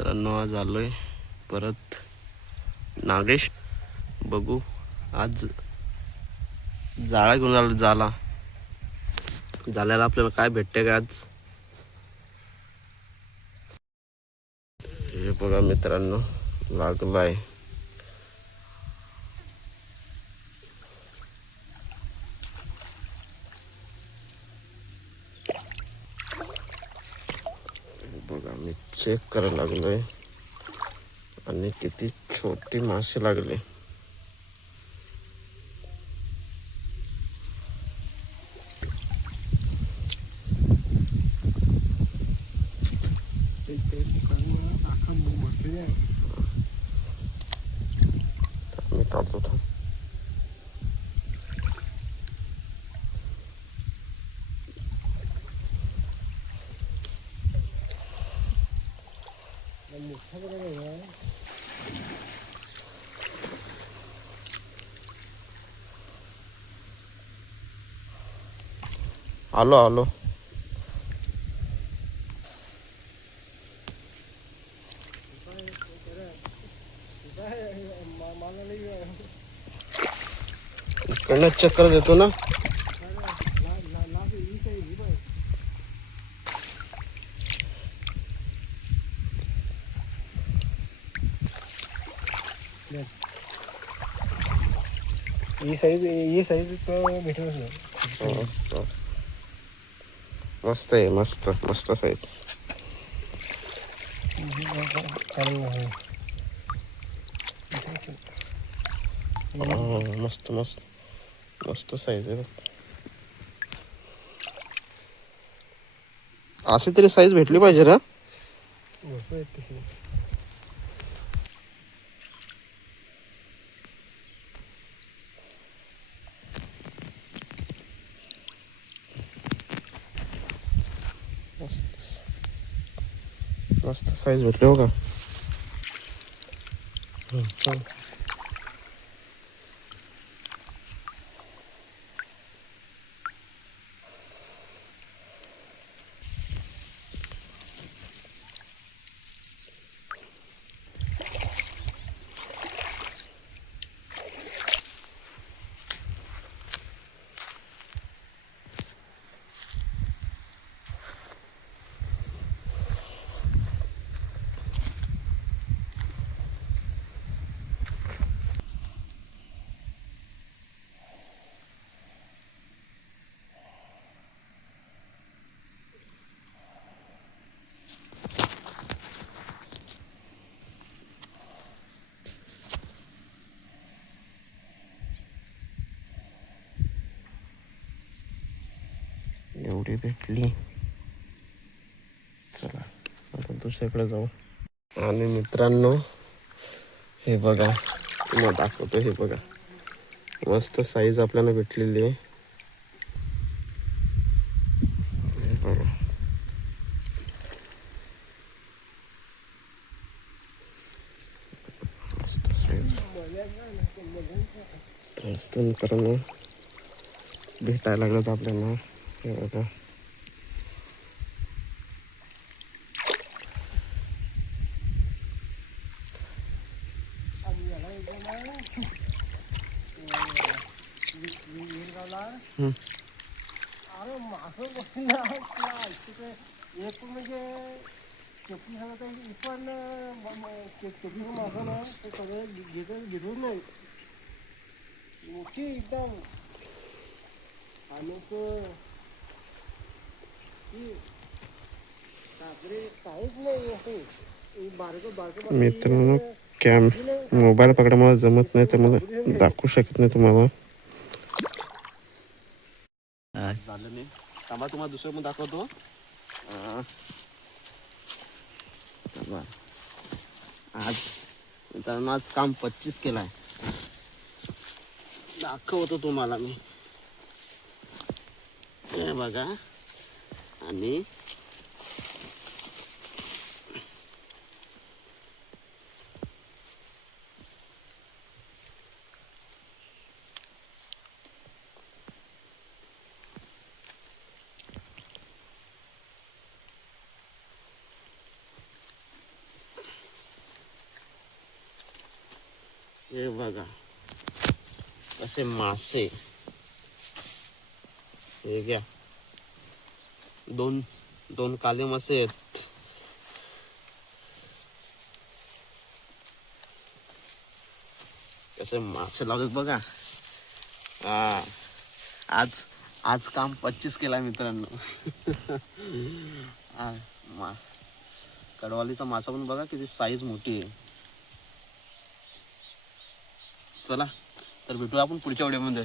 मित्रांनो आज आलोय परत नागेश. बघू आज जाळा घेऊन आलो जाला. जाल्याला आपल्याला काय भेटते का आज? हे बघा मित्रांनो लागलाय. चेक करायला लागलोय आणि किती छोटी मासे लागले. तर मी आलो आलो इकडनं चक्कर देतो ना ही साईज ही साईज भेटतच नाही. मस्त आहे मस्त मस्त साईज मस्त मस्त मस्त साईज आहे अशी तरी साईज भेटली पाहिजे ना? मस्त साईज भेटली हो का एवढी भेटली. चला आपण दुसऱ्याकडे जाऊ. आणि मित्रांनो हे बघा तुम्हाला दाखवतो हे बघा. मस्त साईज आपल्याला भेटलेली आहे. हे बघा. मस्त साईज मस्त मित्रांनो भेटायला लागलं आपल्याला. हे बघा हम्म. अरे मासं बसली ना एक म्हणजे चोपडी सांगत पण चोपडी ना ते सगळं घेत घेतच नाही मोठी एकदम आणि मित्रांनो कॅम मोबाईल पकडा मला जमत नाही तर मला दाखवू शकत नाही तुम्हाला. झालं नाही थांबा तुम्हाला दुसरं पण दाखवतो. आज मित्रांनो आज काम पच्चीस केलाय. दाखवतो तुम्हाला मी. हे बघा. Ini. ni ya, baga. Masih masih. Ya, ya. दोन दोन काले मासे आहेत. कसे मासे लावतात बघा. हा. आज आज काम पच्चीस केला मित्रांनो. मा कडवालीचा मासा पण बघा किती साईज मोठी आहे. चला तर भेटूया आपण पुढच्या व्हिडिओमध्ये